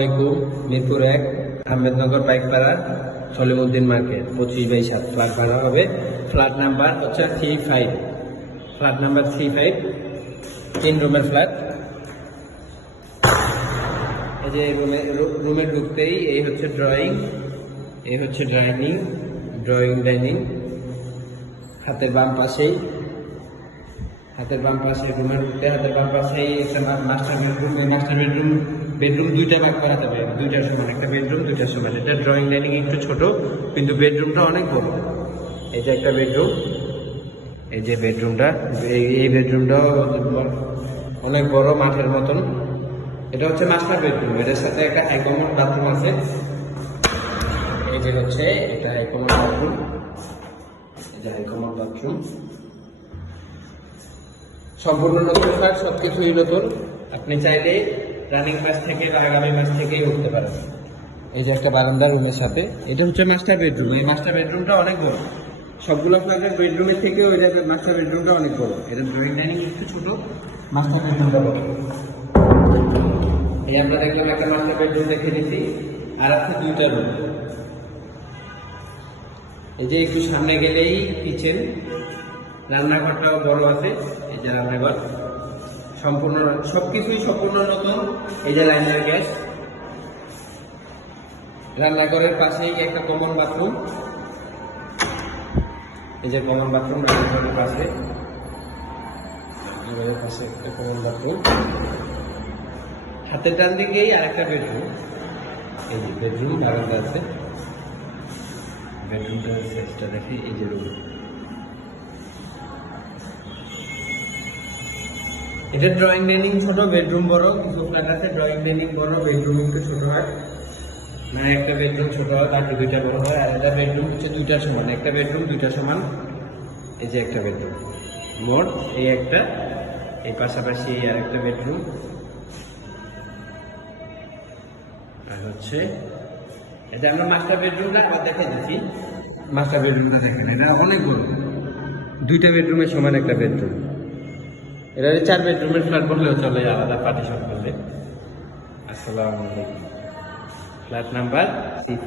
আলাইকুম। Mirpur 1 Ahmednagar Paikpara Salimuddin market 25/7 flat ভাড়া হবে। ফ্ল্যাট নাম্বার হচ্ছে 35, ফ্ল্যাট নাম্বার 35, 3 রুমের ফ্ল্যাট। এই যে রুমে ঢুকতেই এই হচ্ছে ড্রয়িং, এই হচ্ছে ড্রয়িং ডাইনিং। হাতের বাম পাশে রুমের ঢুকতে হাতের বাম পাশেই একটা মাস্টার বেডরুম। এই মাস্টার বেডরুম দুইটা ভাগ করা যাবে, দুইটার সমান, একটা বেডরুম দুইটার সমান। এটা ড্রয়িং ডাইনিং একটু ছোট, কিন্তু বেডরুমটা অনেক বড়। এই যে একটা বেডরুম, এই যে বেডরুমটা, এই বেডরুমটাও অনেক বড়, মাঠের মতন। এটা হচ্ছে মাস্টার বেডরুম, এটার সাথে একটা হাইকমোড বাথরুম আছে। এই যে হচ্ছে এটা হাইকমোড বাথরুম, এই যে হাইকমোড বাথরুম। সম্পূর্ণ নতুন ফ্ল্যাট, সবকিছুই নতুন। আপনি চাইলে রানিং মাস থেকে বা আগামী মাস থেকেই উঠতে পারেন। এই যে একটা বারান্দা রুমের সাথে, এটা হচ্ছে মাস্টার বেডরুম। এই মাস্টার বেডরুমটা অনেক বড়, সবগুলো ফ্ল্যাটের বেডরুমের থেকেও এটা মাস্টার বেডরুমটা অনেক বড়। এটা ড্রয়িং ডাইনিং একটু ছোট, মাস্টার বেডরুমটা বড়। এই আমরা দেখলাম একটা মাস্টার বেডরুম দেখে নিচ্ছি, আর আছে দুইটা রুম। এই যে একটু সামনে গেলেই কিচেন, রান্নাঘরটাও বড় আছে। এই যে রান্নাঘর সম্পূর্ণ, সবকিছুই সম্পূর্ণ নতুন। এই যে লাইনার গ্যাস, রান্নাঘরের পাশেই একটা কমন বাথরুম। এই যে কমন বাথরুম রান্নাঘরের পাশে, একটা কমন বাথরুম। হাতের ডান দিকেই আর একটা বেডরুম। এই যে বেডরুম, বারান্দা আছে। বেডরুমটার সাইজটা দেখি, এই যে রুম। এটা ড্রয়িং ডাইনিং ছোট, বেডরুম বড়। কিছু ফ্ল্যাট আছে ড্রয়িং ডাইনিং বড়, বেডরুম একটু ছোট হয়, মানে একটা বেডরুম ছোট হয়, বাকি দুইটা বড় হয়। আর এটা বেডরুম হচ্ছে দুইটার সমান, একটা বেডরুম দুইটার সমান। এই যে একটা বেডরুম মোট, এই একটা, এই পাশাপাশি আর একটা বেডরুম। আর হচ্ছে এটা আমরা মাস্টার বেডরুমটা আবার দেখে দিচ্ছি। মাস্টার বেডরুমটা দেখেন, এটা অনেক বড়, দুইটা বেডরুমের সমান একটা বেডরুম। এটা 4 বেডরুমের ফ্ল্যাট বললেও চলে, আলাদা পার্টিশন করলে। আসসালামু আলাইকুম। Flat number C5।